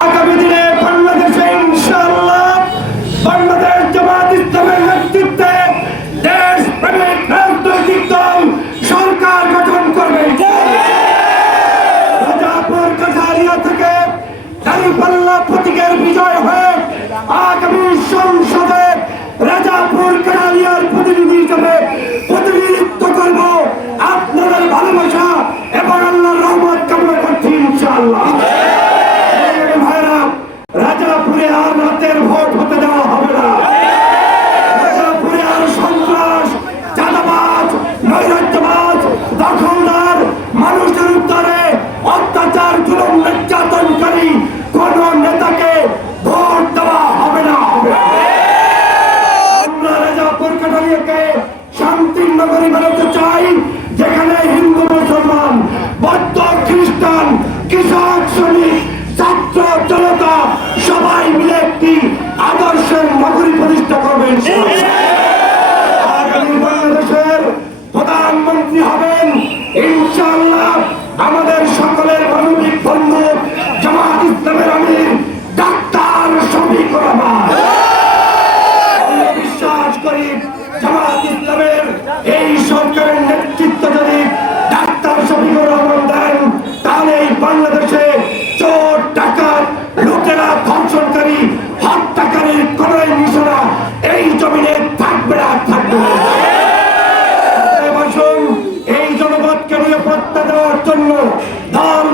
আগামী দিনে বাংলাদেশে ইনশাআল্লাহ বাংলাদেশ জামাত ইসলামের নেতৃত্বে দেশ প্রেমিক রাজনৈতিক দল সরকার গঠন করবে। রাজাপুর কাছারিয়া থেকে দাঁড়িপাল্লা প্রতীকের বিজয় সংসদে রাজাপুর কাছারিয়ার প্রতিনিধি হিসেবে জুলুম নির্যাতনকারী কোন নেতাকে ভোট দেওয়া হবে না। হবে শান্তির চাই, যেখানে হিন্দু, মুসলমান, বৌদ্ধ, খ্রিস্টান, কৃষক, শ্রমিক, ছাত্র, জনতা সবাই মিলে একটি আদর্শের নগরী প্রতিষ্ঠা করবেন বাংলাদেশের প্রধানমন্ত্রী হবেন ইনশাআল্লাহ আমাদের ইসলামের এই সরকারের নেতৃত্ব যদি ডাক্তার শফিকুর রহমান দেন, তাহলে এই বাংলাদেশে চোর, ডাকাত, লুটেরা, ধর্ষণকারী হত্যাকারীর কোন নিশানা এই জমিনে থাকবে না থাকবে। এই জনপদকে নিরাপত্তা দেওয়ার জন্য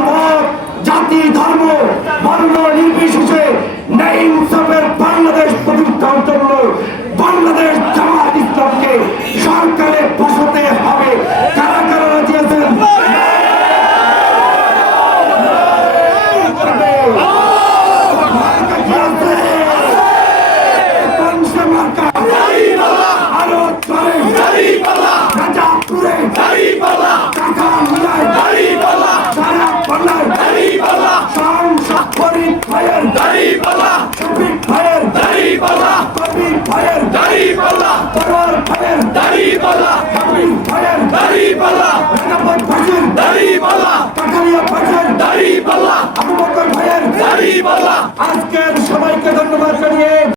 মত, জাতি, ধর্ম, বর্ণ, নির্বিশেষে ন্যায় ইনসাফের কবির ভাইয়ের দাড়ি পাল্লা কবির ভাইয়ের দাড়ি পাল্লা কবির ভাইয়ের দাড়ি পাল্লা তরোয়ার ভাইয়ের দাড়ি পাল্লা কবির ভাইয়ের দাড়ি পাল্লা রানাপত ভাইয়ের দাড়ি পাল্লা কাকারিয়া ভাইয়ের দাড়ি পাল্লা আবু